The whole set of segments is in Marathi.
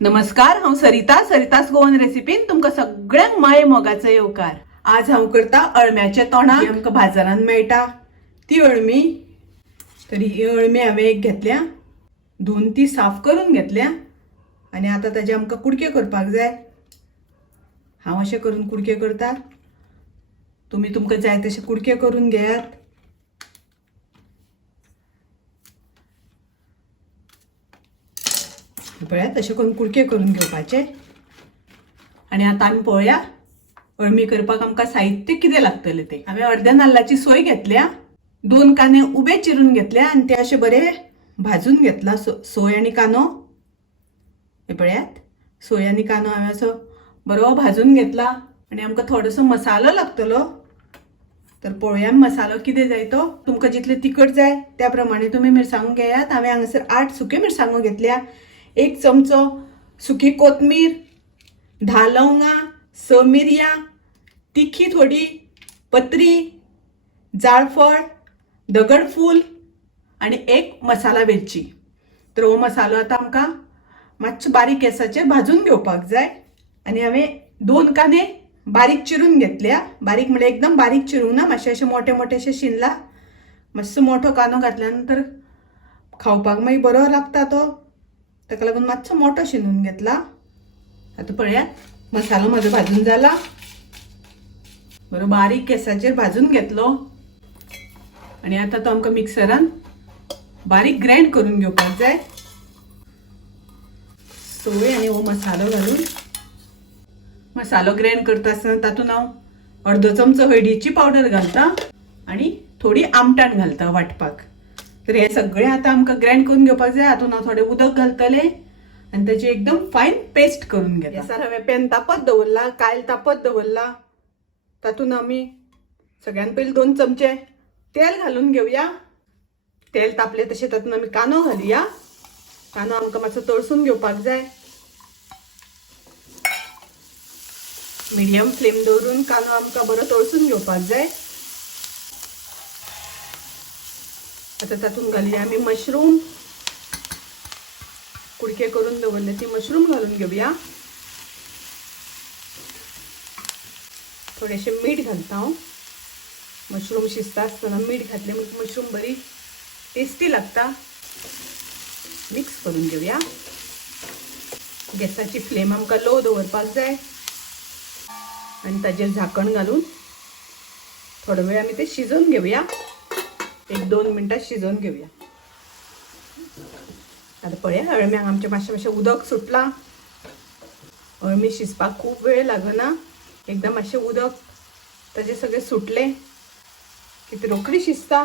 नमस्कार, हांव सरितास गोवन रेसिपीन तुमकां सगळ्यांक माये मोगाचो येवकार। आज हांव करता अळम्याचे तोंडाक, जी आमकां बाजारांत मेळटा ती अळमी। तरी ही अळमी हांवें एक घेतल्या, धुवन ती साफ करून घेतल्या आनी आतां ताजे आमकां कुडके करपाक जाय। हांव अशें करून कुडके करता, तुमी तुमकां जाय तशे कुडके करून घेयात। पळयात तशें करून कुडके करून घेवपाचे। आनी आतां आमी पळोवया अळमी करपाक आमकां साहित्य कितें लागतलें तें। हांवें अर्द्या नाल्लाची सोय घेतल्या, 2 कांदे उबे चिरून घेतल्या आनी ते अशे बरे भाजून घेतला। सोय आनी कांदो हे पळयात, सोय आनी कांदो हांवें असो बरो भाजून घेतला। आनी आमकां थोडोसो मसालो लागतलो, तर पळोवया मसालो कितें जाय तो। तुमकां जितले तिखट जाय त्या प्रमाणे तुमी मिरसांगो घेयात। हांवें हांगासर 8 सुके मिरसांगो घेतल्या, 1 चमचो सुकी कोथमीर, 10 लवंगां, 6 मिरयां, तिखी थोडी, पत्री, जाळफळ, दगडफूल आनी 1 मसाला वेलची। तर हो मसालो आतां आमकां मातसो बारीक गॅसाचेर भाजून घेवपाक जाय। आनी हांवें 2 कांदे बारीक चिरून घेतल्या, बारीक म्हणजे एकदम बारीक चिरूंक ना, मातशे अशे मोठे मोठे अशे शिनला। मातसो मोठो कांदो घातल्या नंतर खावपाक मागीर बरो लागता तो, ताका लागून मातसो मोठो शिनून घेतला। आतां पळयात मसालो म्हजो भाजून जाला, बरो बारीक गॅसाचेर भाजून घेतलो। आनी आतां तो आमकां मिक्सरान बारीक ग्राइंड करून घेवपाक जाय। सोय आनी हो मसालो घालून मसालो ग्राइंड करता आसतना तातूंत हांव अर्दो चमचो हळदीची पावडर घालता आनी थोडी आमटाण घालता वांटपाक। तर हे सगळें आतां आमकां ग्राइंड करून घेवपाक जाय। हातूंत हांव थोडें उदक घालतलें आनी ताची एकदम फायन पेस्ट करून घेता। गॅसार हांवें पॅन तापत दवरला, कायल तापत दवरला। तातूंत आमी सगळ्यान पयलीं 2 चमचे तेल घालून घेवया। तेल तापलें तशें तातूंत आमी कांदो घालुया। कांदो आमकां मातसो तळसून घेवपाक जाय। मिडियम फ्लेम दवरून कांदो आमकां बरो तळसून घेवपाक जाय। आतां तातूंत घालुया आमी मशरूम, कुडके करून दवरले ती मशरूम घालून घेवया। थोडेशे मीठ घालता हांव, मशरूम शिजता आसतना मीठ घातलें म्हणजे मशरूम बरी टेस्टी लागता। मिक्स करून घेवया। गॅसाची फ्लेम आमकां लो दवरपाक जाय आनी ताजेर झाकण घालून थोडो वेळ आमी ते शिजोवन घेवया। 1-2 मिनटां शिजोवन घेवया। आतां पळया अळम्यांक आमचें मातशें उदक सुटलां। अळमी शिजपाक खूब वेळ लागना, एकदम मातशें उदक ताजें सगळें सुटलें की ती रोखडी शिजता।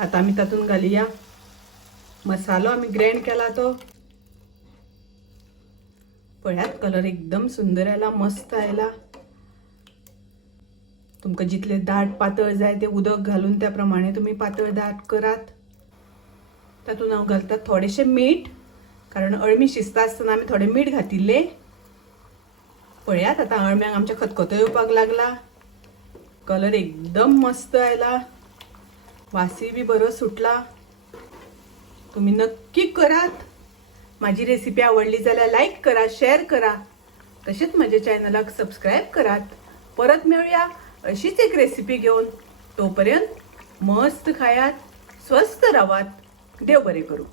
आतां आमी तातूंत घालुया मसालो आमी ग्राइंड केला तो। पळयात कलर एकदम सुंदर आयला, मस्त आयला। तुमकां जितले दाट पातळ जाय ते उदक घालून त्या प्रमाणे तुमी पातळ दाट करात। तातूंत हांव घालता थोडेशें मीठ, कारण अळमी शिजता आसतना आमी थोडें मीठ घातिल्लें। पळयात आतां अळम्यांक आमच्या खतखतो येवपाक लागला, कलर एकदम मस्त आयला, वासय बी बरो सुटला। तुमी नक्की करात। माझी रेसिपी आवडली जाल्यार लाईक करा, शेअर करा, तशेंच म्हज्या चॅनलाक सबस्क्राईब करात। परत मेळुया अशीच एक रेसिपी घेवन। तोपर्यंत मस्त खायात, स्वस्थ रावात, देव बरें करूं।